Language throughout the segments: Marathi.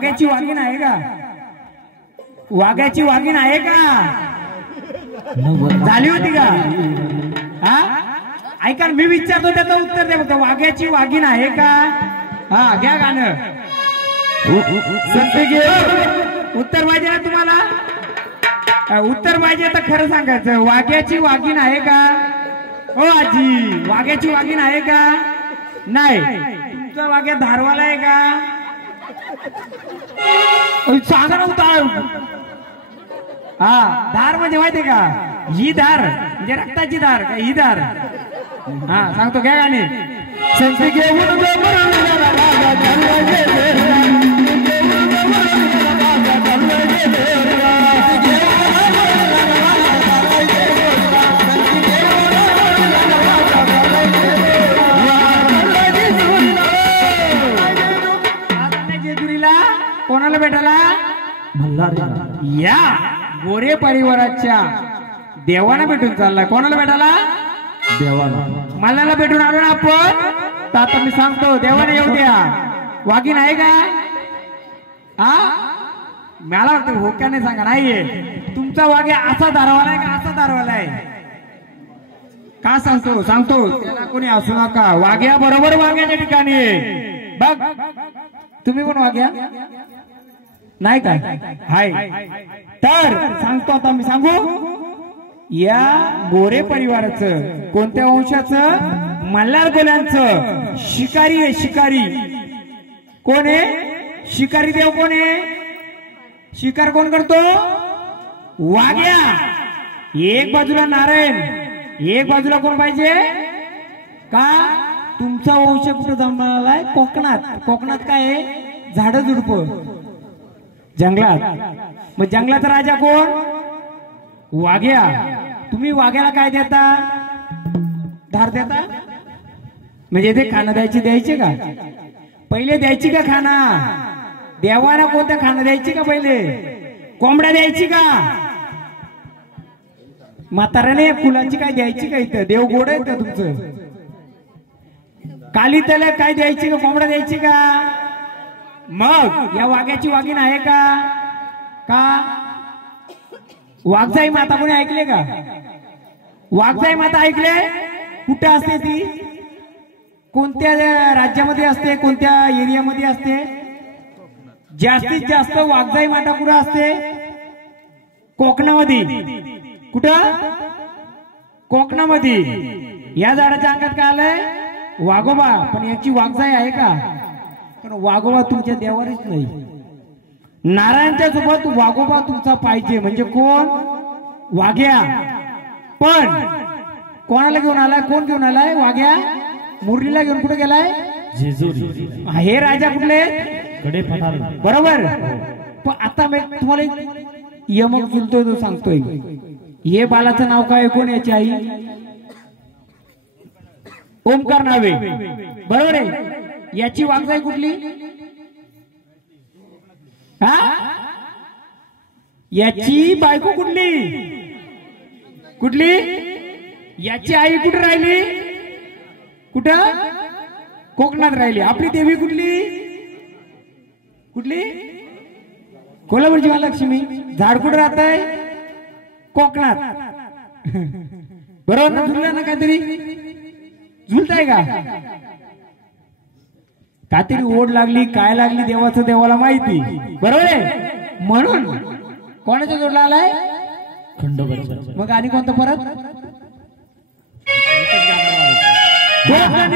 वाघ्याची वाघीण आहे का? वाघ्याची वाघीण आहे का? झाली होती का? हा ऐका मी विचारतो त्याचं उत्तर द्या फक्त. वाघ्याची वाघीण आहे का? हा घ्या गाणं. उत्तर पाहिजे ना तुम्हाला? उत्तर पाहिजे तर खरं सांगायचं. वाघ्याची वाघीण आहे का? हो आजी वाघ्याची वाघीण आहे का? नाही. तुमचा वाघ्या धारवाला आहे का? सांगा ना उत्तर. हा धार म्हणजे माहितीये का? ही धार म्हणजे रक्ताची धार का ही धार? हा सांगतो घ्या गाणे. कोणाला भेटायला? या गोरे परिवाराच्या देवाला भेटून चालला. कोणाला भेटायला? देवाला. मल्हारला भेटून आलो ना आपण. तर आता मी सांगतो देवाने येऊ द्या. वाघीण आहे का? हा मला वाटतं होक्याने सांगा. नाहीये. तुमचा वाघ्या असा दारवाला आहे का असा दारवाला आहे? का सांगतो सांगतो त्याला कोणी असू नका. वाघ्या बरोबर वाघ्याच्या ठिकाणी आहे. बघ तुम्ही पण वाघ्या नाही का? हाय. तर सांगतो आता मी सांगू. या गोरे परिवाराचं कोणत्या वंशाचं? मल्हार कोल्यांचं. शिकारी आहे शिकारी. कोण आहे? शिकारी देव कोण आहे? शिकार कोण करतो? वाघ्या. एक बाजूला नारायण एक बाजूला कोण पाहिजे का? तुमचा वंश कुठं जन्माला? कोकणात. कोकणात काय आहे? झाडं झुडप जंगलात. मग जंगलाचा राजा कोण? वाघ्या. तुम्ही वाघ्याला काय देता? धार देता. म्हणजे ते खाणं द्यायचे का? पहिले द्यायची का खाना? देवाना कोणत्या खाणं द्यायची का? पहिले कोंबड्या द्यायची का? म्हाताऱ्याने फुलांची काय द्यायची का? इथं देव गोड आहे का तुमचं? काली त्याला काय द्यायची का? कोंबड्या द्यायची का? मग या वाघ्याची वाघीण आहे का? का वाघजाई माता कोणी ऐकले का? वाघजाई माता ऐकले? कुठे असते ती? कोणत्या राज्यामध्ये असते? कोणत्या एरियामध्ये असते? जास्तीत जास्त वाघजाई माता कुठे असते? कोकणामध्ये. कुठं? कोकणामध्ये. या झाडाच्या अंगात काय आलंय? वाघोबा. पण याची वाघजाई आहे का? पण वाघोबा तुमच्या देवारीच नाही. नारायणच्या सोबत वाघोबा तुमचा पाहिजे. म्हणजे कोण? वाघ्या. पण कोणाला घेऊन आलाय? कोण घेऊन आलाय? वाघ्या मुरलीला घेऊन कुठे गेलाय? जेजुरी. हे राजा कुठले? कडे पठार. बरोबर. पण आता मी तुम्हाला यमक जुलतोय तो सांगतोय. हे बालाचं नाव काय? कोण याची आई? ओमकार नावे. बरोबर आहे. याची वाघजाई कुठली? हा याची बायको कुठली? कुठली? याची आई कुठे राहिली? कुठं? कोकणात राहिली. आपली देवी कुठली? कुठली? कोल्हापूरची महालक्ष्मी. झाड कुठे राहत आहे? कोकणात. बरोबर ना? झुलला ना काहीतरी? झुलताय का? काहीतरी ओढ लागली काय लागली देवाचं देवाला माहिती. बरोबर आहे. म्हणून कोणाच्या जोडला आलाय? खंडोबाचा. मग आणि कोणतं परत?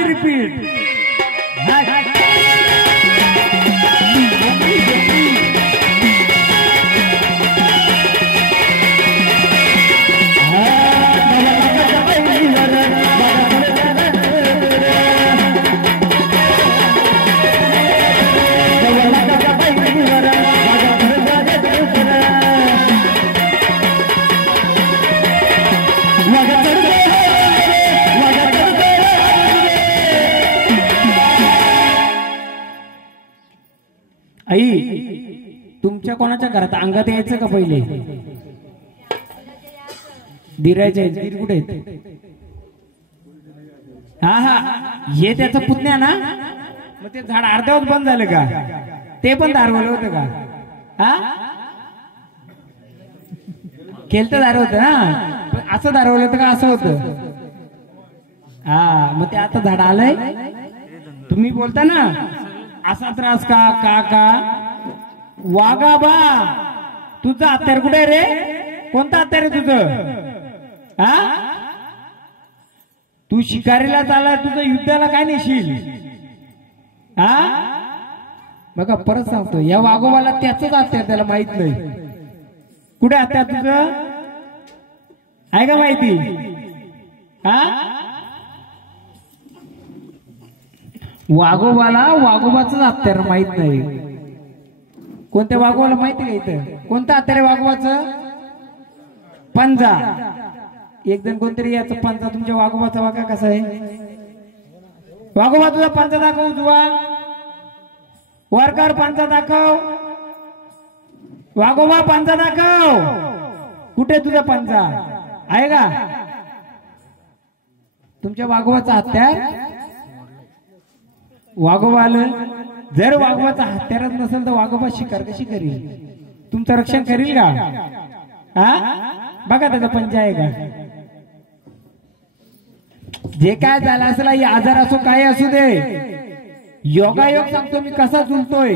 रिपीट. आई तुमच्या कोणाच्या घरात अंगात यायचं का? पहिले दिरायचे. दीर कुठे आहेत? हा हा हे त्याचं पुतण्या ना. मग ते झाड अर्ध्यावर बंद झालं का? ते पण दारवलं होतं का? हा केलतं दार होतं ना, असं दारवलं होतं का? असं होतं. हा मग ते आता झाड आलंय. तुम्ही बोलता ना असा त्रास का का का वाघाबा तुझं हत्यार कुठे रे? कोणतं हत्यार आहे तुझं? हा तू शिकारीला चालला, तुझं युद्धाला काय नेशील? हा बघा परत सांगतो, या वाघोबाला त्याच हत्यार त्याला माहित नाही. कुठे हत्यार तुझं आहे का माहिती? हा वाघोबाला वाघोबाच हत्यार माहित नाही. कोणत्या वाघोबाला माहिती का इथं? कोणतं हत्यार आहे वाघोबाचं? पंजा. एक जण कोणतरी याचा पंजा तुमच्या वाघोबाचा वागा कसा आहे? वाघोबा तुझा पंजा दाखव, तुझा वरकर पंजा दाखव. वाघोबा पंजा दाखव. कुठे तुझा पंजा आहे का? तुमच्या वाघोबाचा हत्यार वाघोबा आलं. जर वाघोबाचा हत्यारच नसेल तर वाघोबा शिकार कशी करील? तुमचं रक्षण करील का? हा बघा त्याचा पंजा आहे का? जे काय झालं असेल, आजार असो काय असू दे, योगायोग सांगतो मी कसा झुलतोय.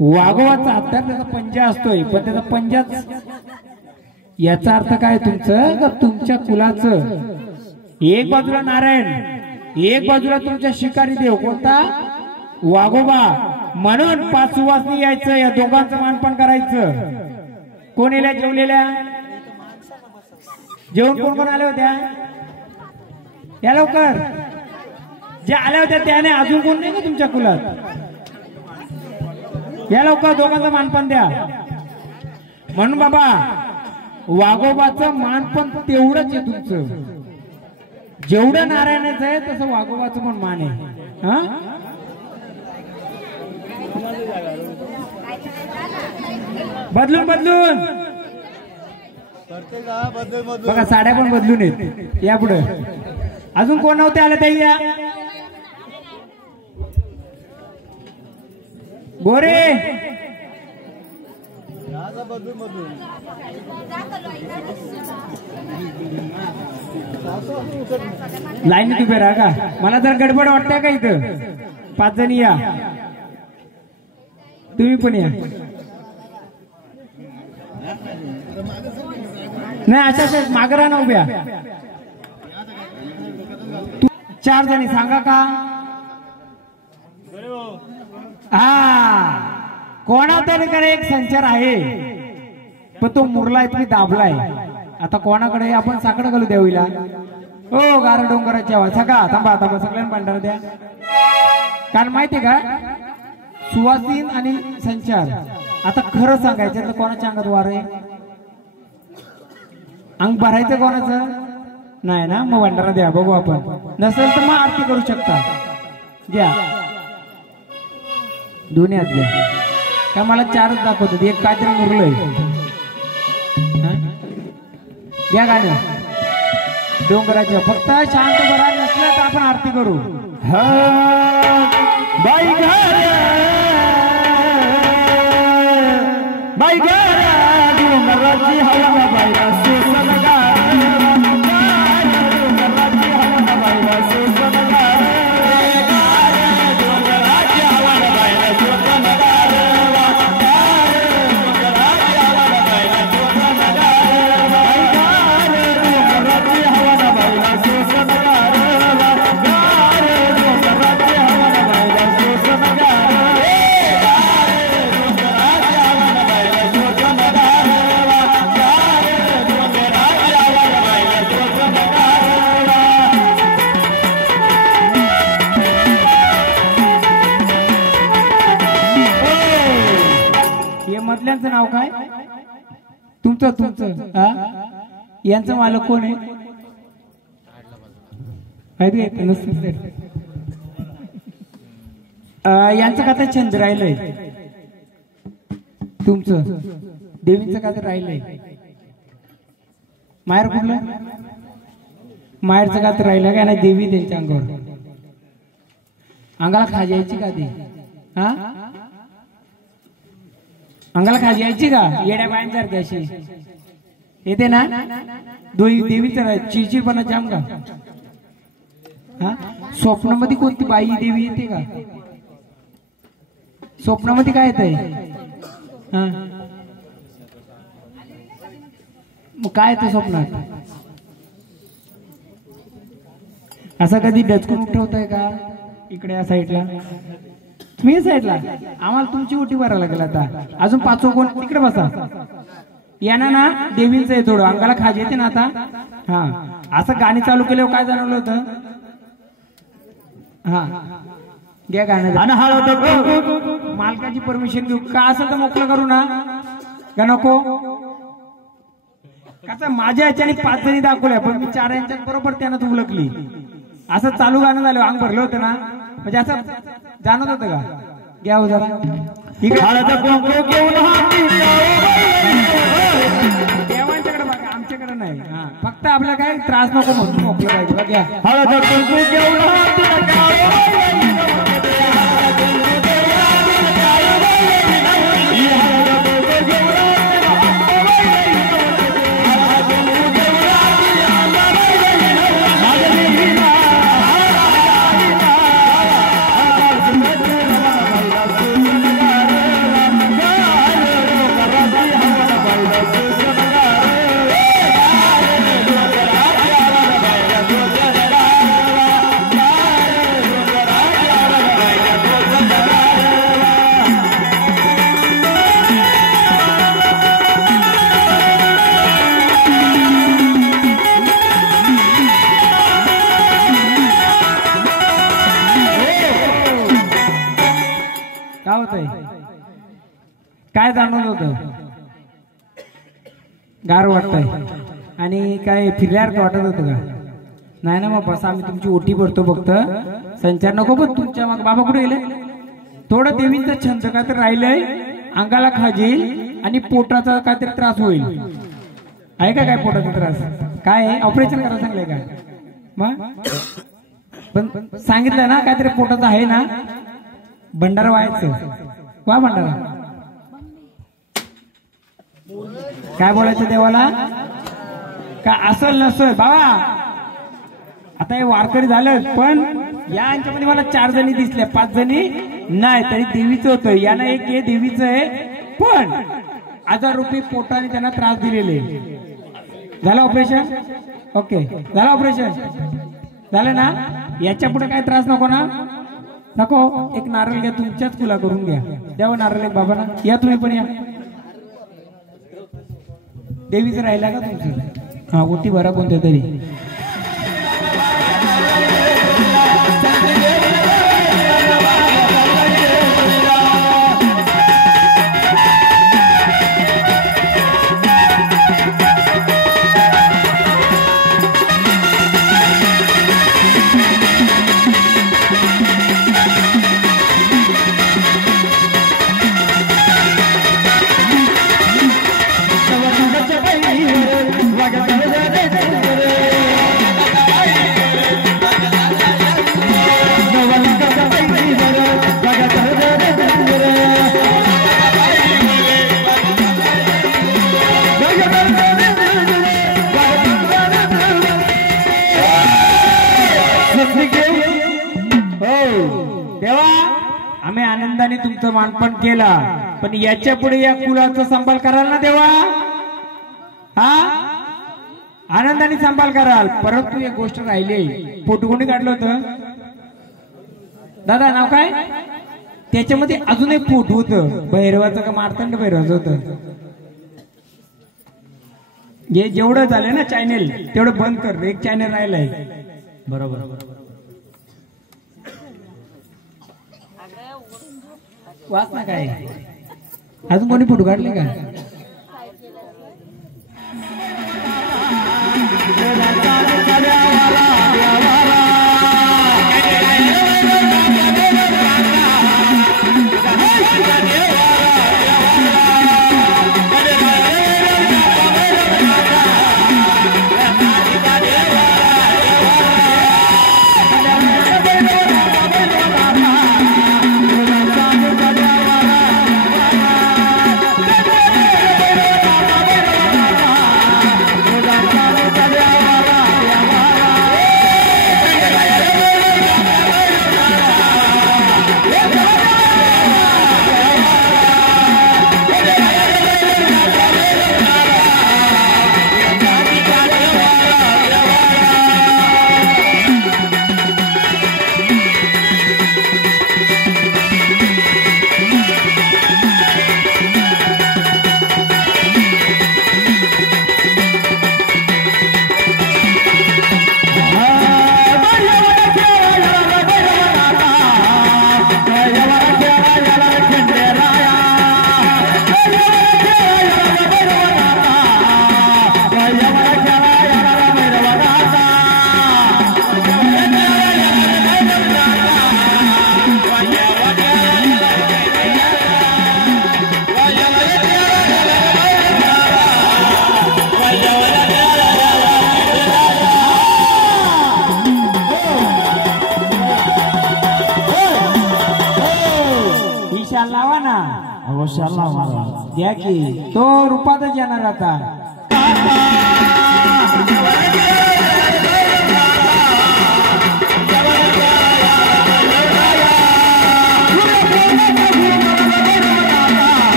वाघोबाचा हत्यार त्याचा पंजा असतोय, पण त्याचा पंजाच. याचा अर्थ काय तुमचं? का तुमच्या कुलाचं एक बाजूला नारायण, एक बाजूला तुमच्या शिकारी देव कोणता? वाघोबा. म्हणून 5 सुवासनी यायचं, या दोघांचं मानपण करायचं. कोण येल्या जेवलेल्या? जेवण कोण कोण आल्या होत्या? या लवकर. जे आल्या होत्या त्याने अजून कोण नाही का तुमच्या कुलात? या लवकर, दोघांचं मानपण द्या. म्हणून बाबा वाघोबाचं मानपण तेवढंच आहे तुमचं. जेवढं नारायणाचं आहे तसं वाघोबाचं पण मान आहे. हा बदलून बदलून बघा, साड्या पण बदलून येत. या पुढे अजून कोण नव्हते आले ते या. गोरे लाईनीत उभे राहा का? मला जर गडबड वाटतंय का इथं? 5 जणी या. तुम्ही पण या. नाही अशा मागे राहा ना उभ्या. 4 जणी सांगा का? हा कोणातरीकडे एक संचार आहे, पण तो मुरलाय, तुम्ही दाबलाय. आता कोणाकडे आपण साकडं घालू द्यावीला? हो गार डोंगराच्या आवाज सगळा थांबा थांबा, सगळ्यांना भांडार द्या. कारण माहितीये का, सुवासीन आणि संचार. आता खरं सांगायचं तर कोणाच्या अंगात वार आहे? अंग भरायचं कोणाचं नाही ना. मग भांडारा द्या, बघू आपण. नसेल तर मग आरती करू शकता. घ्या दोन्ही हात घ्या. का मला 4च दाखवतात, एक काहीतरी मुरलंय. घ्या गाणं डोंगराच्या. फक्त शांत बरा नसलं तर आपण आरती करू. बाई बाई डोंगराची हवा बाईला सोसलगार. डोंगराची हवा बाईला सोसलगार. डोंगराची हवा बाईला सोसलगार. मधल्यांचं नाव काय? तुमचं तुमचं. यांचं मालक कोण आहे? यांचं का तर छंद राहिलंय. तुमचं देवींचं का तर राहिलंय. माहेर कुठलं? माहेरचं का तर राहिलं काय? नाही देवी त्यांच्या अंगावर. अंगाला खाजायची का ते? हा अंगाला खाजी यायची का येड्या बायांसारखी अशी येते ना देवीचं चिडचिडपणा जाम का हा स्वप्नामध्ये कोणती बाई देवी येते का स्वप्नामध्ये काय येत हा मग काय येतं स्वप्नात असं कधी डचकून उठवताय का इकडे या साईडला तुम्ही साईडला आम्हाला तुमची उठी भरायला लागेल आता अजून पाचवं कोण तिकडे बसा यांना ना देवींचं आहे थोडं अंगाला खाज येते ना आता हा असं गाणी चालू केल्यावर काय जाणवलं होतं हा घ्या गाणं मालकाची परमिशन घेऊ का असं तर मोकळं करू ना का नको कसं माझ्या ह्याच्याने 5 जणी दाखवल्या पण मी 4 यांच्यात बरोबर त्यानं उलकली असं चालू गाणं झालं अंग भरलं होतं ना म्हणजे असं जाणवत होतं का घ्या जरा देवांच्याकडे बघा आमच्याकडे नाही फक्त आपल्याला काय त्रास नको म्हणून मोकळं पाहिजे घ्या काय जाणवत होतं गार वाटतंय आणि काय फिरल्यासारखं वाटत होतं का नाही ना मग बस आम्ही तुमची ओटी भरतो फक्त संचार नको पण तुमच्या मग बाबा कुठे गेले थोडं देवींचा छंद काय तर राहिलंय अंगाला खाजील आणि पोटाचा काहीतरी त्रास होईल आहे का काय पोटाचा त्रास काय ऑपरेशन करा सांगलंय का मग पण सांगितलं ना काहीतरी पोटाचं आहे ना भंडारा व्हायचं वा भंडारा काय बोलायचं देवाला का असल नसोय बाबा आता हे वारकरी झालं पण या यांच्यामध्ये मला 4 जणी दिसल्या 5 जणी नाही तरी देवीचं होतं यानं एक हे देवीचं आहे पण 1000 रुपये पोटाने त्यांना त्रास दिलेले झालं ऑपरेशन ओके झालं ऑपरेशन झालं ना याच्या पुढे काय त्रास नको ना नको एक नारळ घ्या तुमच्याच कुला करून घ्या द्यावं नारळ एक बाबांना या तुम्ही पण या देवीचं राहिला का तुमचं हा ओटी भरा कोणत्या तरी आम्ही आनंदाने तुमचं मानपण केला पण याच्या पुढे या कुलाचा सांभाळ कराल ना देवा हा आनंदाने सांभाळ कराल परंतु एक गोष्ट राहिली फोटो कोणी काढलं होतं दादा नाव काय त्याच्यामध्ये अजून एक फोटो होतं भैरवाचं का मार्तंड भैरवाचं होतं हे जेवढं झालं ना चॅनेल तेवढं बंद कर एक चॅनेल राहिलाय बरोबर वाच ना काय अजून कोणी फोटो काढले का अवश्याला महाराज घ्या की तो रूपातच येणार आता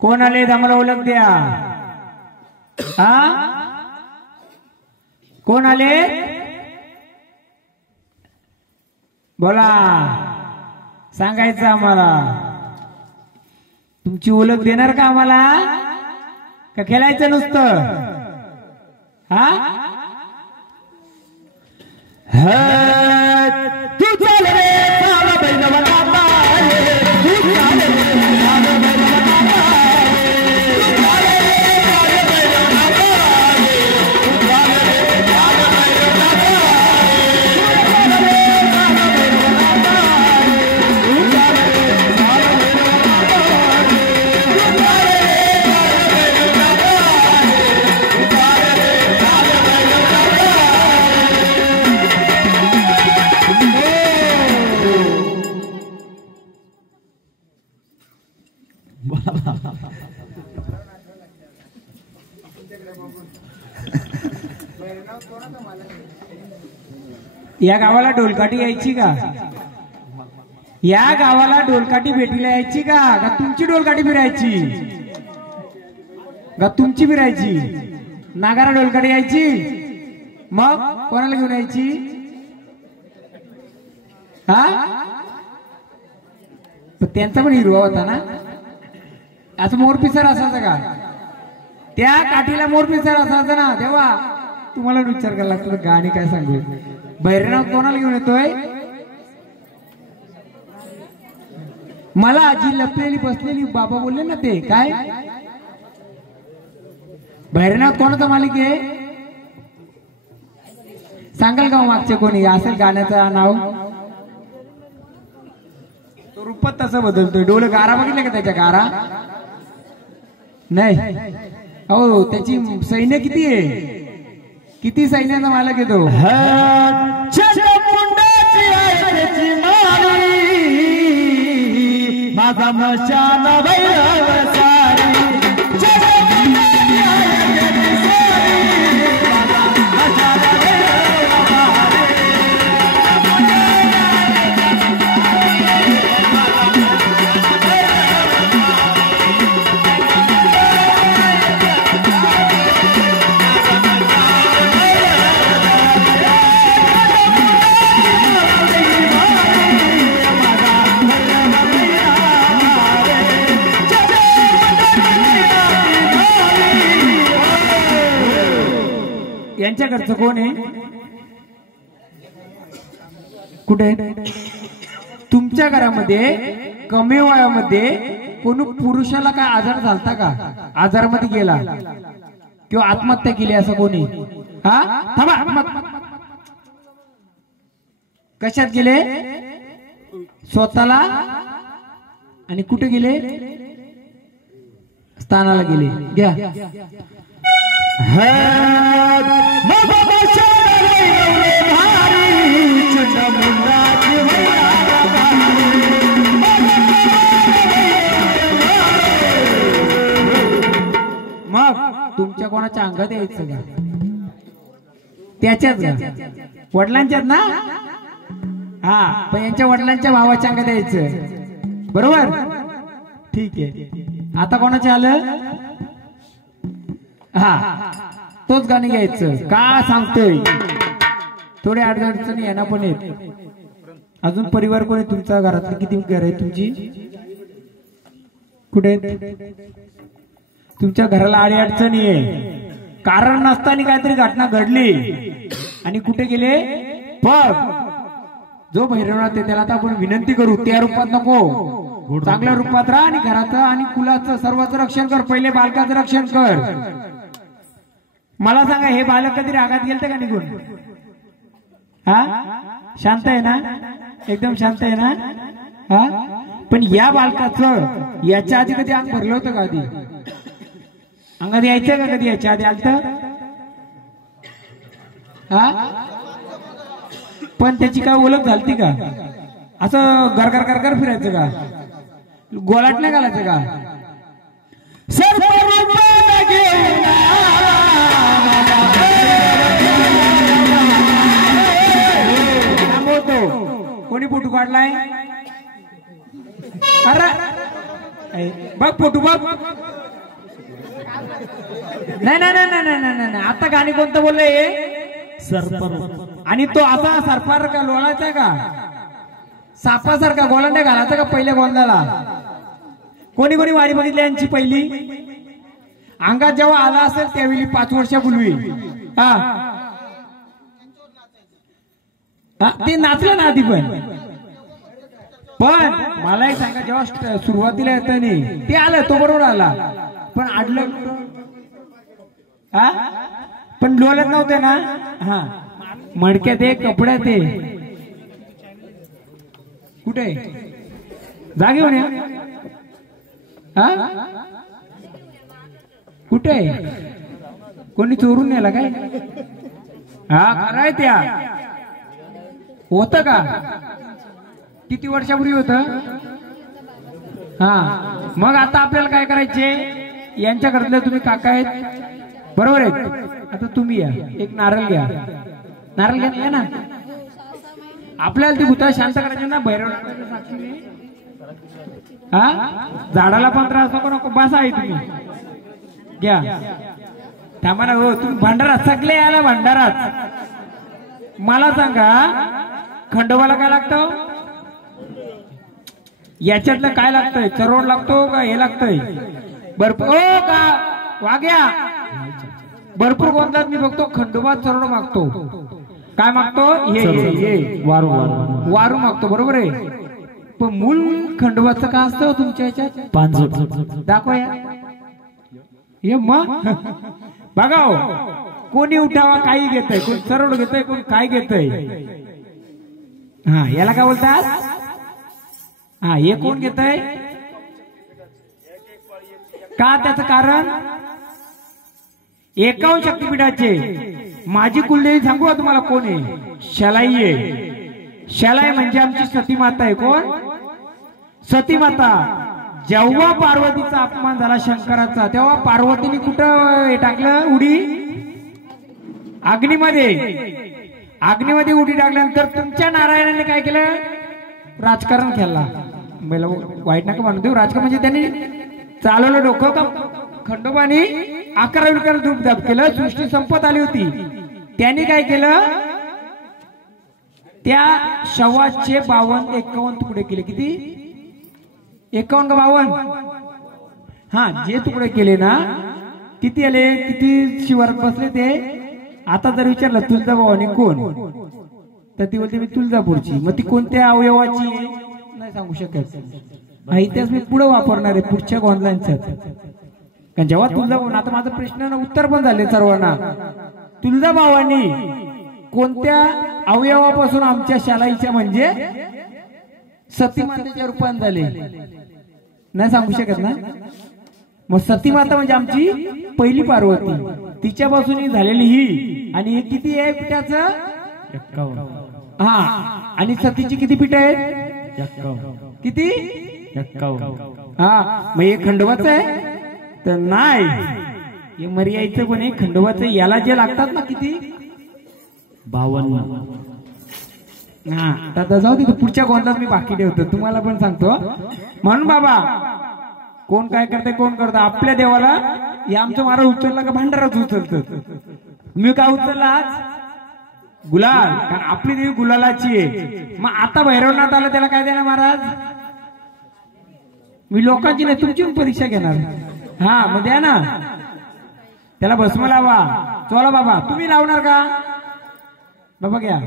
कोण आले आम्हाला ओळख द्या हा कोण आले बोला सांगायचं आम्हाला तुमची ओळख देणार का आम्हाला का खेळायचं नुसतं हा तू चाल रे चाल बैलवनाता तू चाल रे चाल बैलवनाता या गावाला ढोलकाठी यायची का या गावाला ढोलकाठी भेटीला यायची का तुमची ढोलकाठी फिरायची का तुमची फिरायची नागारा ढोलकाठी यायची मग कोणाला घेऊन यायची हा त्यांचा पण हिरवा होता ना असं मोरपिसर असायचं का त्या काठीला मोरपिसर असायचं ना तेव्हा तुम्हाला विचार करायला लागतो गाणी काय सांगू भैरवनाथ कोणाला घेऊन येतोय मला आजी लपलेली बसलेली बाबा बोलले ना ते काय भैरवनाथ कोणाचा मालिक आहे सांगाल का मागचे कोणी असेल गाण्याचं नाव तो रूपात तसं बदलतोय डोळे गारा बघितले का त्याच्या गारा नाही हो त्याची सैन्य किती आहे किती सैन्याचा मालक येतो माझा मशान यांच्याकडचं कोण आहे कुठे तुमच्या घरामध्ये कमी वयामध्ये कोणी पुरुषाला काय आजार झालता का आजारामध्ये गेला किंवा आत्महत्या केली असं कोणी हा थांबा कशात गेले स्वतःला आणि कुठे गेले स्थानाला गेले घ्या मग तुमच्या कोणाच्या अंगात यायचं का त्याच्याच वडिलांच्यात ना हा पण यांच्या वडिलांच्या भावाच्या अंगात यायचं बरोबर ठीक आहे आता कोणाच्या आलं हा तोच गाणं घ्यायचं का सांगतोय थोडे अडचणी यांना पण येत अजून परिवार कोणी तुमच्या घरातली किती घर आहे तुमची कुठे तुमच्या घराला आडी अडचणी आहे कारण नसताना काहीतरी घटना घडली आणि कुठे गेले बघ जो भैरवनाथ आहे त्याला आता आपण विनंती करू त्या रूपात नको चांगल्या रूपात राहा आणि घराचं आणि कुलाचं सर्वांचं रक्षण कर पहिले बालकाचं रक्षण कर मला सांगा हे बालक कधी रागात गेलते का निघून? हा शांत आहे ना, एकदम शांत आहे ना. हा पण या बालकाचं याच्या आधी कधी अंग भरलं होतं का? आधी अंगात यायचं का कधी? याच्या आधी आलत? हा पण त्याची काय ओळख झालती का? असं गरगर गरगर फिरायचं का? गोलाट नाही घालायचं का? सर्व कोणी फोटो काढलाय? अरे बघ फोटो बघ. नाही नाही नाही नाही नाही नाही, आता गाणी कोणतं बोललंय? सरपर. आणि तो असा सरपार का लोळायचा का? सापासारखा गोलांड्या घालायचा का पहिल्या गोंदाला? कोणी कोणी वारी बघितली यांची पहिली? अंगात जेव्हा आला असेल त्यावेळी 5 वर्षापूर्वी. हा ते नाचलं ना आधी. पण मला एक सांगा, जेव्हा सुरुवातीला येत नाही ते आलं, तो बरोबर आला, पण आडलं हा पण लोलत नव्हते ना. हा मडक्यात आहे, कपड्यात आहे, कुठे जागे होण्या? हा कुठे? कोणी चोरून नेला काय? हा खरंय. त्या होत का? किती वर्षापूर्वी होत? हा मग आता आपल्याला काय करायचे? यांच्या घरातले तुम्ही काका आहेत बरोबर आहेत. आता तुम्ही या, एक नारळ घ्या. नारळ घ्या ना. आपल्याला ती भूता शांत करायची ना. भैरव हा झाडाला पण त्रास नको नको. बसा आहे तुम्ही घ्या. थांबा ना हो, तुम्ही भंडारात सगळे याला भंडारात. मला सांगा खंडोबाला काय लागतं? याच्यातलं काय लागतंय? चरोड लागतो का हे लागतंय? भरपूर ओ का वाग्या भरपूर गोंधळात मी बघतो खंडोबा चरोड मागतो. काय मागतो? हे वारू वारू मागतो बरोबर आहे. पण मूल खंडोबाचं का असतं तुमच्या याच्यात? पांजोट दाखवा या. हे मग बघा कोणी उठावा काही घेतय, कोण चरोड घेतय, कोण काय घेतय. हा याला काय बोलतात? हा हे कोण घेतय का? त्याचं कारण 51 शक्तीपीठाचे माझी कुलदेवी सांगू का तुम्हाला कोण आहे? शलाई आहे. शलाई म्हणजे आमची सती माता आहे. कोण? सती माता. जेव्हा पार्वतीचा अपमान झाला शंकराचा, तेव्हा पार्वतीने कुठं टाकलं? उडी अग्नीमध्ये. अग्नीमध्ये उडी टाकल्यानंतर तुमच्या नारायणाने काय केलं? राजकारण खेळला. मला वाईट नका म्हणू देऊ. राजकारण म्हणजे त्यांनी चालवलं डोकं का? खंडोबाने 11 विकार धूप धाप केलं. सृष्टी संपत आली होती. त्यांनी काय केलं? त्या शवाचे 52-51 तुकडे केले. किती? 51 का 52? हा जे तुकडे केले ना, किती आले? किती शिवार बसले ते? आता जर विचारलं तुळजाभवानी कोण, तर ती बोलते मी तुळजापूरची. मग ती कोणत्या अवयवाची नाही सांगू शकत. हा इतिहास मी पुढे वापरणार आहे पुढच्या गोंधळांच्यात. कारण जेव्हा तुळजाभवानी, आता माझा प्रश्न उत्तर पण झाले सर्वांना. तुळजाभवानी कोणत्या अवयवापासून आमच्या शालाईच्या म्हणजे सती मातेच्या रूपात झाले नाही सांगू शकत ना. मग सती माता म्हणजे आमची पहिली पार्वती, तिच्यापासून झालेली ही. आणि हे किती आहे पिठाचं? 51. हा आणि सतीची किती पीठ आहेत? 51. किती? 51. हा मग हे खंडोबाचं आहे तर नाही, हे मर्यायचं पण आहे खंडोबाचं. याला जे लागतात ना किती? 52. हा आता जाऊ दे, पुढच्या गोंधळात मी बाकी ठेवतो, तुम्हाला पण सांगतो. म्हणून बाबा कोण काय करते कोण करत आपल्या देवाला. हे आमचं महाराज उचलला का भांडाराच उचलत. मी काय उचलला आज? गुलाल. कारण आपली देवी गुलालाची आहे. मग आता भैरवनाथ आला त्याला काय देणार महाराज? मी लोकांची नाही तुमची परीक्षा घेणार. हा मग द्या ना त्याला भस्म लावा. चला बाबा तुम्ही लावणार का? बाबा घ्या.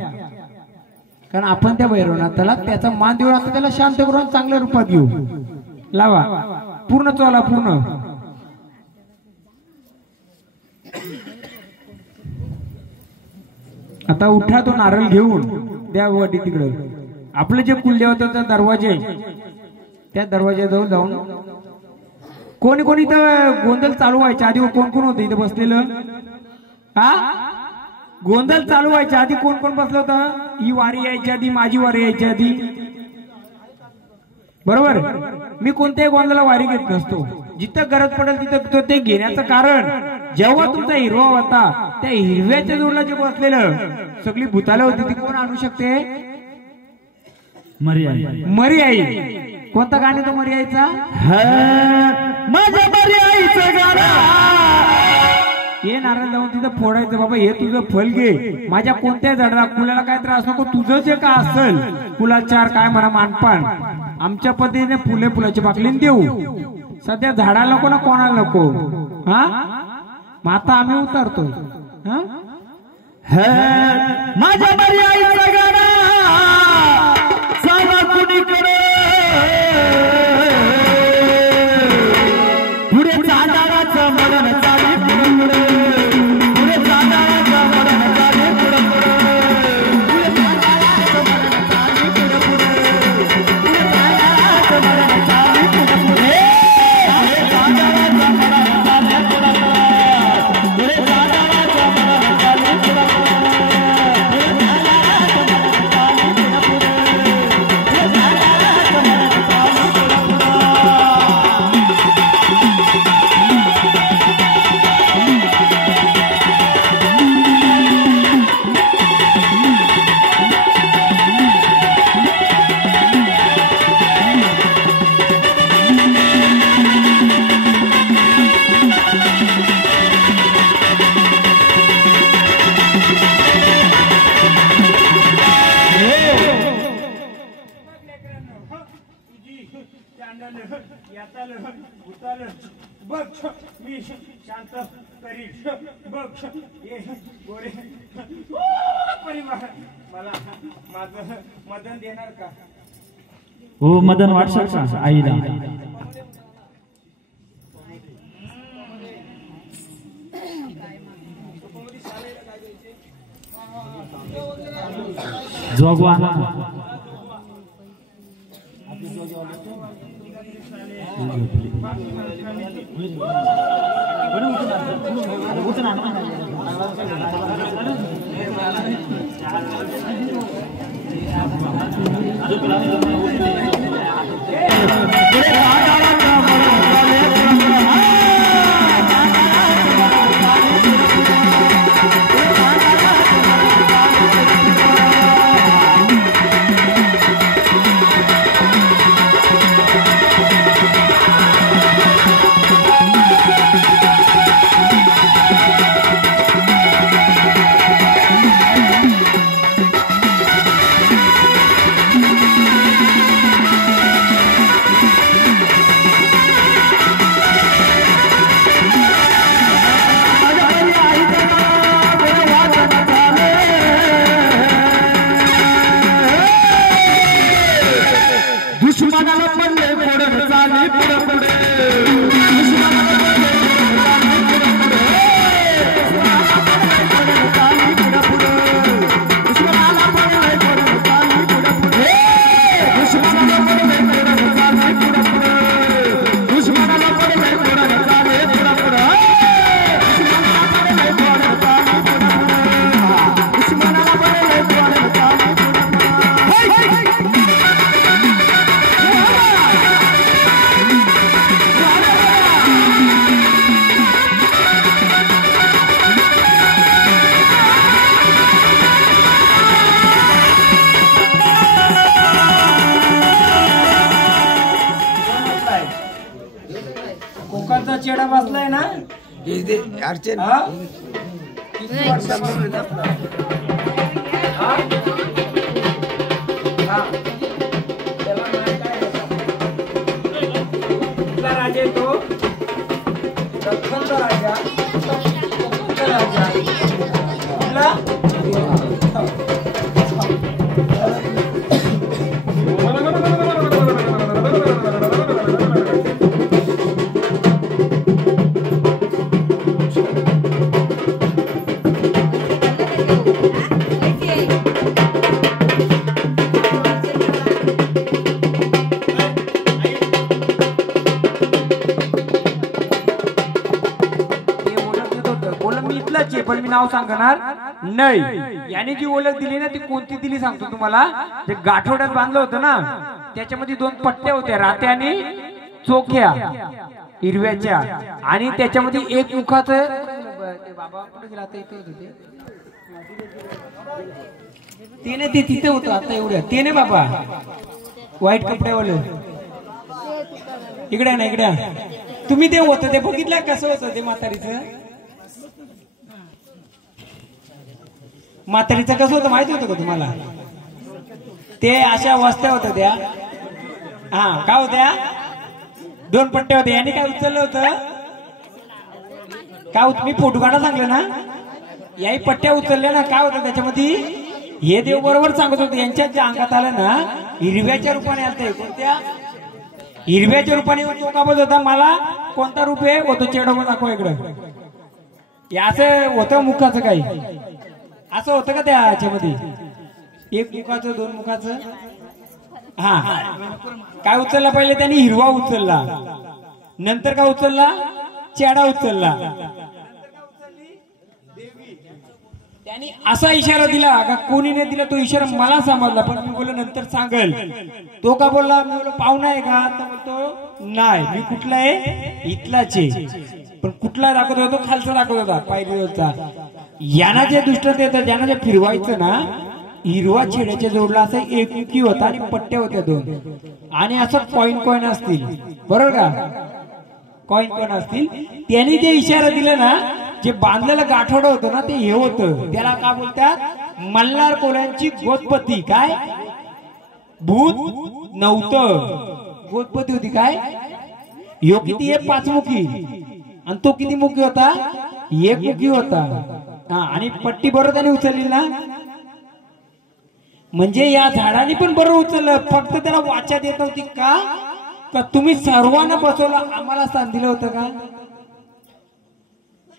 कारण आपण त्या भैरवनाथाला त्याचा मान देऊन आता त्याला शांत करून चांगल्या रूपात घेऊ. लावा पूर्ण चोला पूर्ण. आता उठा तो नारळ घेऊन द्या वाटी तिकडे. आपलं जे कुलदेवताचा दरवाजे त्या दरवाज्याजवळ जाऊन कोणी कोणी इथं गोंधळ चालू व्हायच्या आधी कोण कोण होतं इथं बसलेलं? हा, गोंधळ चालू व्हायच्या आधी कोण कोण बसलं होतं? ही वारी यायच्या आधी, माझी वारी यायच्या आधी, बरोबर. मी कोणत्याही गोंधळाला वारी घेत नसतो. जिथं गरज पडेल तिथं ते घेण्याचं कारण, जेव्हा तुमचा हिरवा होता त्या हिरव्याच्या जोडला जे बसलेलं सगळी भूताला होती ती कोण आणू शकते? मरी आई. मरी आई. कोणता गाणं तो मरी आईचा? माझ्या मरी आईचं गाणं. हे नारळ जाऊन तिथं फोडायचं. बाबा हे तुझं फल घे. माझ्या कोणत्या झाडाला कुलाला काय त्रास नको. तुझं जे का असेल कुलाचार काय म्हणा मानपान आमच्या पद्धतीने फुले फुलाची पाकलीन देऊ. सध्या झाडाला नको ना कोणाला नको. हा, मग आता आम्ही उतरतोय. माझ्या मरी आईचं गाणं सावा कुणीकडे पुढे चांदाराचं मरण चाले पुढे पुढे चांदाराचं मरण चाले पुढे पुढे चांदाराचं मरण चाले पुढे पुढे चांदाराचं मरण चाले पुढे पुढे चांदाराचं मरण चाले पुढे पुढे चांदाराचं मरण चाले पुढे मी शांत करील बघ ये गोरे परिवार मला माझं मदन देणार का? हो मदन वाटशाल का आईला? जोगवा कोकणचा चेडा बसलाय ना अर्चन राजा तो दख्खनचा राजा इथलाच आहे, पण मी नाव सांगणार नाही. याने जी ओळख दिली ना ती कोणती दिली सांगतो तुम्हाला. ते गाठोड्यात बांधलं होतं ना, त्याच्यामध्ये 2 पट्ट्या होत्या, रात्या आणि चोख्या हिरव्याच्या, आणि त्याच्यामध्ये एक मुखाचं ते नाही, ते तिथे होतं आता एवढं, ते नाही बाबा व्हाईट कपड्यावाले. इकडे ना, इकडे तुम्ही ते होतं ते बघितलं कसं होतं ते म्हातारीचं. म्हातारीचं कसं होतं माहिती होतं का तुम्हाला? ते अशा वस्त्या होत्या त्या. हा, काय होत्या? 2 पट्ट्या होत्या. यांनी काय उचललं होतं? काय मी फोटो काढा सांगलं ना, याही पट्ट्या उचलल्या ना. काय होतं त्याच्यामध्ये? हे देव बरोबर सांगत होते, यांच्या ज्या अंगात आलं ना हिरव्याच्या रूपाने आलते. कोणत्या? हिरव्याच्या रूपाने तो का बोलत होता, मला कोणता रूप आहे होतो चेडो दाखवा इकडं. असं होतं मुखाचं, काही असं होतं का त्याच्यामध्ये? 1 मुखाचं 2 मुखाचं. हा, काय उचलला पहिले त्यांनी? हिरवा उचलला. नंतर काय उचलला? चेडा उचलला. त्यांनी असा इशारा दिला का कोणी नाही दिला तो इशारा मला समजला, पण मी बोललो नंतर सांगेल. तो का बोलला? मी बोललो पाहुणा आहे का? तर बोलतो नाही, मी कुठला आहे? इथलाच आहे. पण कुठला दाखवत होता? तो खालचा दाखवत होता, पायरीवरचा. यांना जे दुष्ट येतं, ज्यांना जे फिरवायचं ना, हिरवा छेड्याच्या जोडला असा एक मुखी होता आणि पट्ट्या होत्या 2, आणि असं कॉइन असतील, बरोबर का? कॉइन असतील. त्यांनी जे इशारा दिला ना, जे बांधलेलं गाठोडं होतं ना, ते हे होतं, त्याला का बोलतात? मल्हार कोल्यांची गोतपती. काय? भूत नव्हतं, गोतपती होती. काय? यो किती आहे? 5 मुखी. आणि तो किती मुखी होता? 1 मुखी होता. हा, आणि पट्टी बरोबर त्याने उचलली ना. म्हणजे या झाडाने पण बरोबर उचललं, फक्त त्याला वाचा देत नव्हती. का तुम्ही सर्वांना बसवलं, आम्हाला स्थान दिलं होतं का?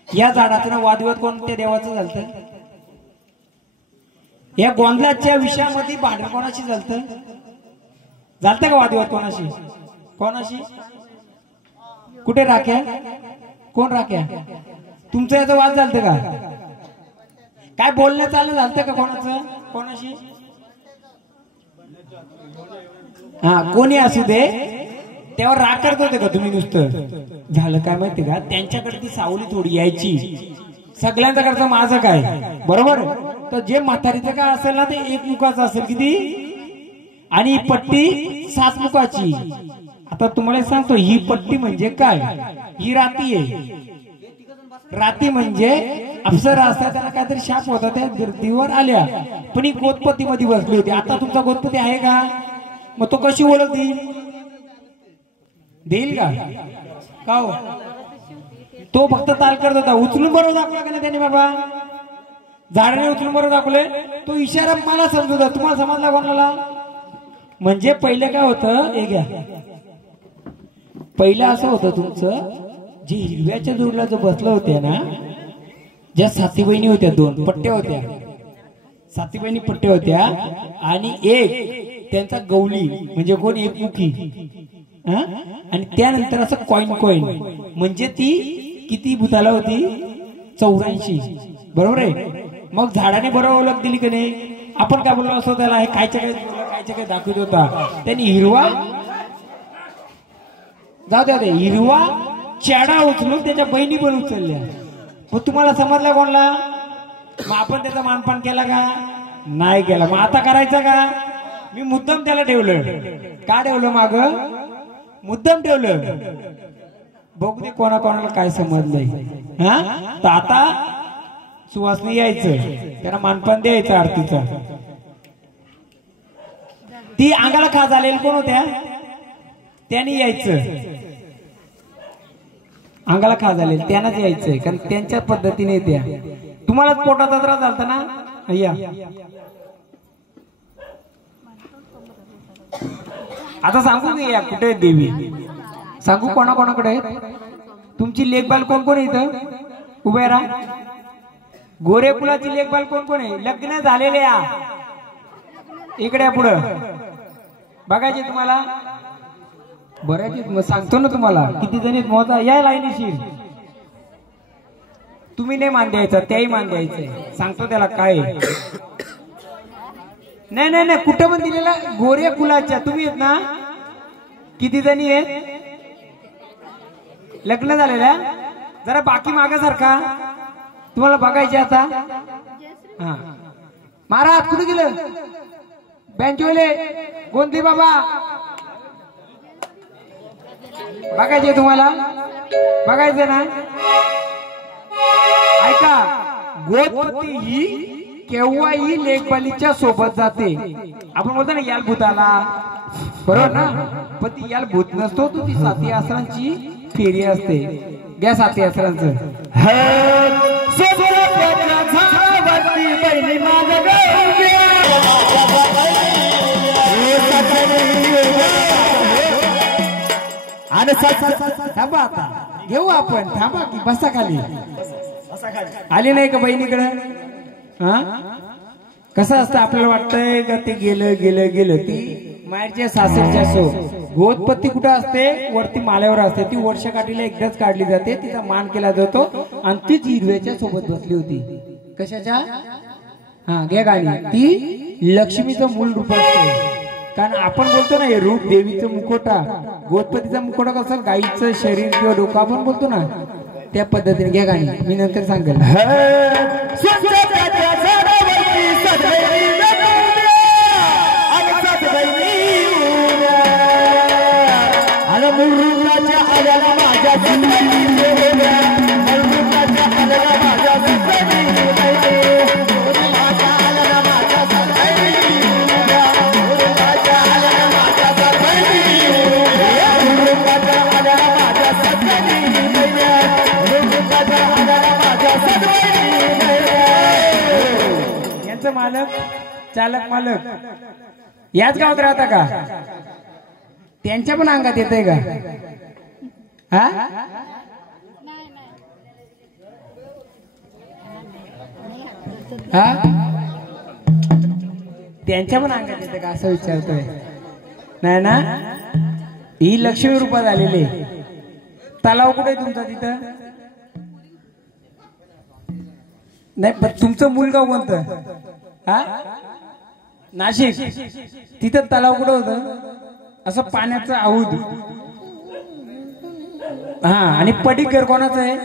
या झाडाचं वादविवाद कोणत्या देवाचं झालं? या गोंधळाच्या विषयामध्ये भांडण कोणाशी झालं? झालं का वादविवाद? कोणाशी? कुठे राख्या? कोण राख्या? तुमचं याचा वाद झालं का? काय बोलणं चाललं झालं का कोणाशी? हा, कोणी असू दे, तेव्हा राग करत होते का तुम्ही? नुसतं झालं काय माहिती का? त्यांच्याकडे ती सावली थोडी यायची. सगळ्यांचा करता माझं काय, बरोबर? तर जे म्हातारीचं काय असेल ना, ते 1 मुखाचं असेल. किती? आणि पट्टी 7 मुखाची. आता तुम्हाला सांगतो, ही पट्टी म्हणजे काय? ही राती आहे. राती म्हणजे अप्सरा असतात, त्यांना काहीतरी शाप होता, त्या धर्तीवर आल्या, पण ही गोतपती मध्ये बसली होती. आता तुमचा गोतपती आहे का? मग तो कशी ओळख देईल का हो? तो फक्त ताल करत होता. उचलून बरोबर दाखवला का नाही त्याने? बाबा झाडाने उचलून बरोबर दाखवले. तो इशारा मला समजत होता, तुम्हाला समजला कोणाला? म्हणजे पहिले काय होतं, हे घ्या, पहिलं असं होतं तुमचं, जे हिरव्याच्या जोडला जो बसलं होत्या ना, ज्या साती बहिणी होत्या, 2 पट्ट्या होत्या, साती बहिणी पट्ट्या होत्या, आणि एक त्यांचा गवली म्हणजे कोण? 1 मुखी. आणि त्यानंतर असं कॉइन म्हणजे ती किती भूताला होती? 84. बरोबर आहे? मग झाडाने बरोबर ओळख दिली का नाही? आपण काय बोललो असं त्याला, हे खायच्या काय दाखवत होता. त्यांनी हिरवा, जाऊ द्या, हिरवा चेडा उचलून त्याच्या बहिणी पण उचलल्या. मग तुम्हाला समजला कोणला? मग आपण त्याचा मानपान केला का? नाही केला. मग आता करायचं का? मी मुद्दाम त्याला ठेवलं. का ठेवलं? माग मुद्दाम ठेवलं. बघू दे कोणाला काय समजलंय. हा, तर आता सुवासनी यायचं, त्यांना मानपान द्यायचं आरतीचा. ती अंगाला खा झालेली कोण होत्या? त्यांनी यायचं, अंगाला खा झाले त्यांनाच यायचंय, कारण त्यांच्या पद्धतीने त्या. तुम्हाला पोटाचा त्रास झालता ना, या आता सांगू की या कुठे आहेत देवी? सांगू कोणाकोणाकडे आहेत? तुमची लेखबाल कोण कोण इथं उभे राहा. गोरे कुलाची लेखबाल कोण कोण आहे? लग्न झालेले या इकडे पुढं बघायचे तुम्हाला. बऱ्याच मग सांगतो ना तुम्हाला किती जण आहेत. मोजा या लाईनीशी. तुम्ही नाही मान द्यायचा, त्याही मान द्यायचंय. सांगतो त्याला काय. नाही नाही नाही, कुठं पण दिलेला. गोऱ्या कुलाच्या तुम्ही आहेत ना? किती जणी आहेत लग्न झालेल्या? जरा बाकी मागासारखा तुम्हाला बघायचे आता. हा महाराज कुठे गेलं? बँचवाले कोणते बाबा बघायचे तुम्हाला? बघायचं ना? ऐका, गोदपती ही केव्हाही लेखबालीच्या सोबत जाते. आपण बोलतो ना याल भूताला, बरोबर ना? पण ती याल भूत नसतो, तो ती साती आसरांची फेरी असते. घ्या साती आसरांचं. थांबा आता घेऊ आपण. थांबा की बसा खाली. आली नाही का बहिणीकडं? हा कसं असतं, आपल्याला वाटतंय का ते गेलं गेलं गेलं. ती मायरच्या सासरच्या सो गोदपत्ती कुठं असते? वरती माळ्यावर असते. ती वर्षकाठीला एकदाच काढली जाते, तिचा मान केला जातो. आणि तीच हिरव्याच्या सोबत बसली होती. कशाच्या? हा घ्या गाणी. ती लक्ष्मीचं मूळ रूप असते. कारण आपण बोलतो ना हे रूप देवीचं मुखोटा, गोदपतीचा मुखोटा कसं गाईचं शरीर किंवा डोकं आपण बोलतो ना, त्या पद्धतीने. घ्या गाणी, मी नंतर सांगेल. मालक चालक मालक याच गावात राहता का? त्यांच्या पण अंगात येतंय का? हा हा त्यांच्या पण अंगात येतं का असं विचारतोय? नाही ना? ही लक्ष्मी रूपात आलेली. तलाव कुठे तुमचा? तिथं नाही, पण तुमचं मुलगाव कोणतं? हा नाशिक. तिथं तलाव कुठं होतं? असं पाण्याचं आऊद. हा आणि पडीकर कोणाचं आहे?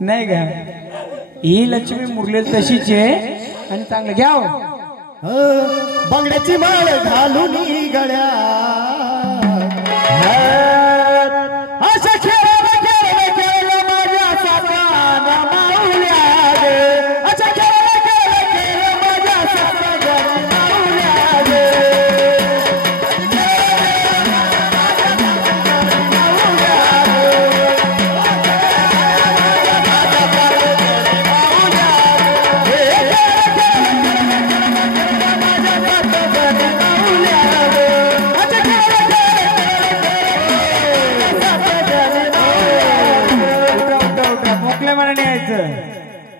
नाही का? ही लक्ष्मी मुरलेली तशीच आहे. आणि चांगलं घ्या बांगड्याची माळ घालून गळ्या अशा खेळाला खेळ खेळ माझ्या सातारा माऊल्या गे. अशा खेळाला खेळ खेळ माझ्या सातारा माऊल्या गे.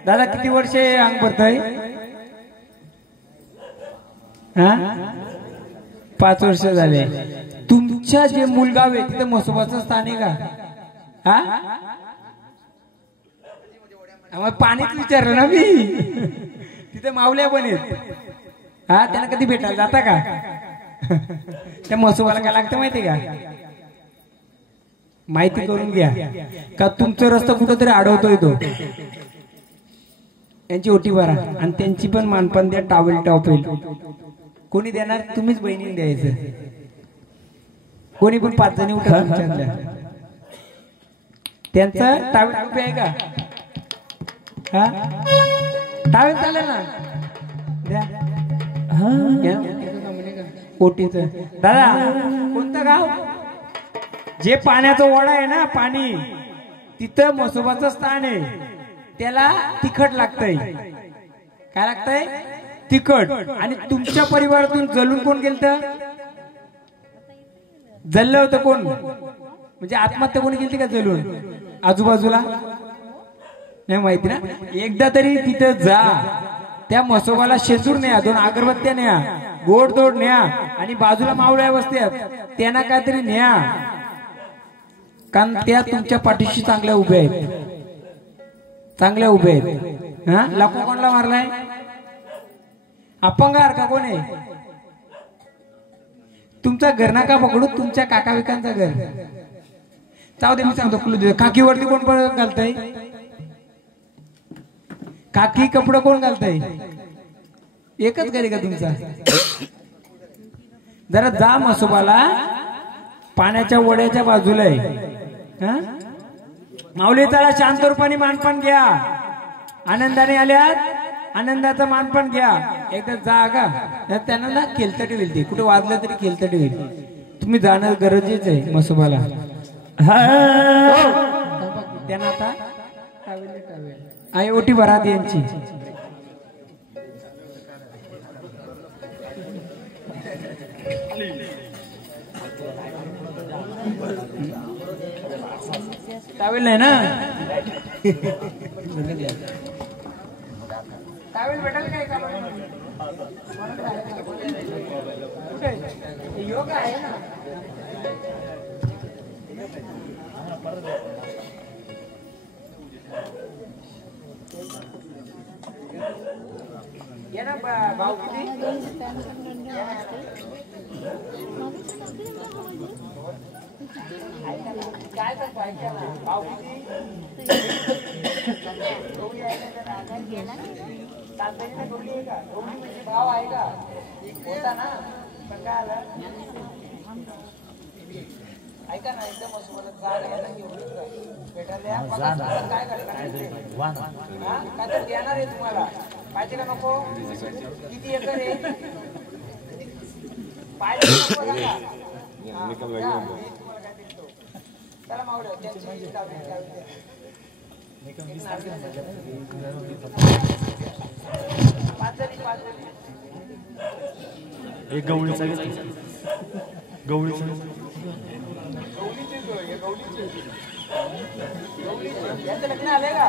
दादा किती वर्ष अंग भरतय? 5 वर्ष झाले. तुमच्या जे मुलगाव आहे तिथं म्हसोबाचं स्थान आहे का? मग पाणीच विचारलं ना मी. तिथे माऊल्या पण आहेत. त्यांना कधी भेटायला जाता का? त्या म्हसोबाला काय लागतं माहिती का? माहिती करून घ्या का तुमचा रस्ता कुठंतरी अडवतोय तो. त्यांची ओटी भरा आणि त्यांची पण मानपान द्या. टावेल टॉपेल कोणी देणार? तुम्हीच बहिणीने द्यायचं. कोणी पण 5 जणी उठा विचारल्या. त्यांचं टावेल टोपी आहे का? टावेल चालेल ना? द्या. ओटीच. दादा कोणतं गाव? जे पाण्याचं ओढा आहे ना, पाणी तिथं म्हसोबाचं स्थान आहे. त्याला तिखट लागतंय. काय लागतंय? तिखट. आणि तुमच्या परिवारातून जलून कोण गेलत? जल्लं होतं कोण? म्हणजे आत्महत्या कोणी केली का जलून? आजूबाजूला नाही माहिती ना? एकदा तरी तिथं जा. त्या म्हसोबाला शेंदूर न्या, 2 अगरबत्त्या न्या, गोडधोड न्या आणि बाजूला मावळ्या बसतात त्यांना काहीतरी न्या. कारण त्या तुमच्या पाठीशी चांगल्या उभ्या आहेत, चांगल्या उभ्या आहेत. हा लाखो कोणला मारलाय? अपंग का कोण आहे? तुमचा घर नाका पकडू, तुमच्या काका विकांचा घर. जाऊ दे, मी सांगतो क्लू दे. काकीवरती कोण घालतय? काकी कपडे कोण घालतय? एकच घरी का तुमचा? जरा जा म्हसोबाला, पाण्याच्या वड्याच्या बाजूला आहे. माऊली चला शांत रूपाने मानपान घ्या. आनंदाने आल्यात, आनंदाचं मानपान घ्या. एकदा जा का, त्यांना ना केलतटी होईल, ते कुठे वाजलं तरी केलतटी होईल. तुम्ही जाणं गरजेच आहे म्हसोबाला. त्यांना आता आई ओटी भरात यांची. टावेल नाही ना? टावेल भेटेल काय का? योगा आहे ना. ये ना भाव किती? काय पण पाहिजे ना भाव किती? भाव आहे का? होता ना, पण काय आलं? ऐका ना, एकदम असं मला जाग यायला घेऊन भेटायला काय करणार? काय तर देणार आहे तुम्हाला, पाहिजे का नको? किती एकर आहे? पाहिजे नको का? चला मावळ्या त्यांची एक गवळीचा गवळीचा यांचं लग्न आलंय का?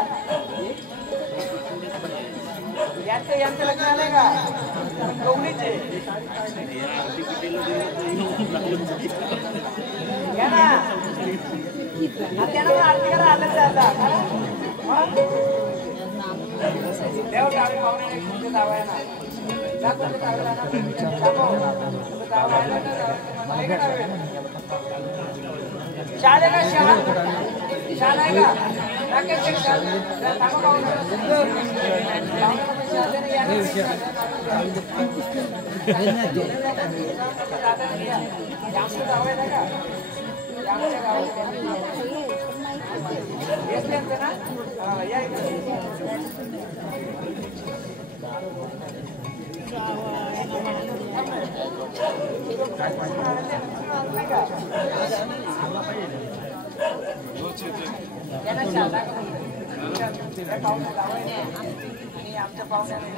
यांचं लग्न आलंय का? गवळीचे या ना, त्यांना आरती करा. आलं आता देव टावे पाहुणे तुमच्या जावया ना, दाखवते टावेला ना, शाल आहे का? शाल आहे का? राकेश शाल थांबा पाहुणे. जामचं जावया ना का? जामच्या गावात ना या आणि आमच्या पाहुण्याने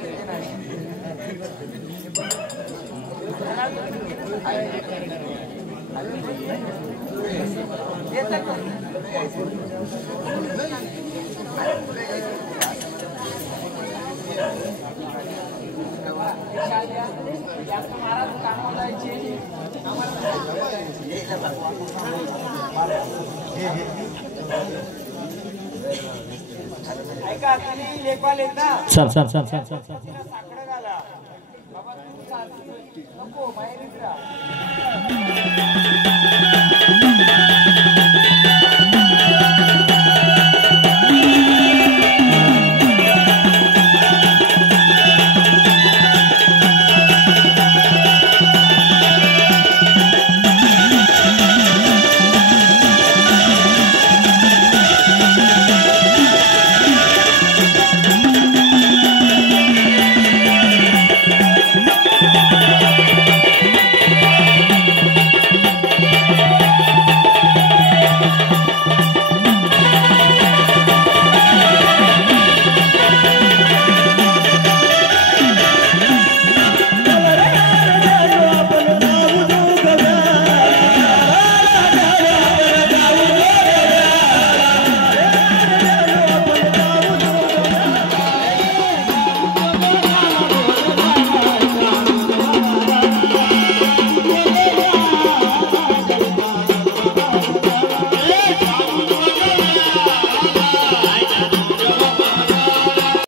महाराज कामाला जायचे. ऐका तुम्ही लेखवाल येत ना, सर साकडं घाला बाबा, नको बाहेर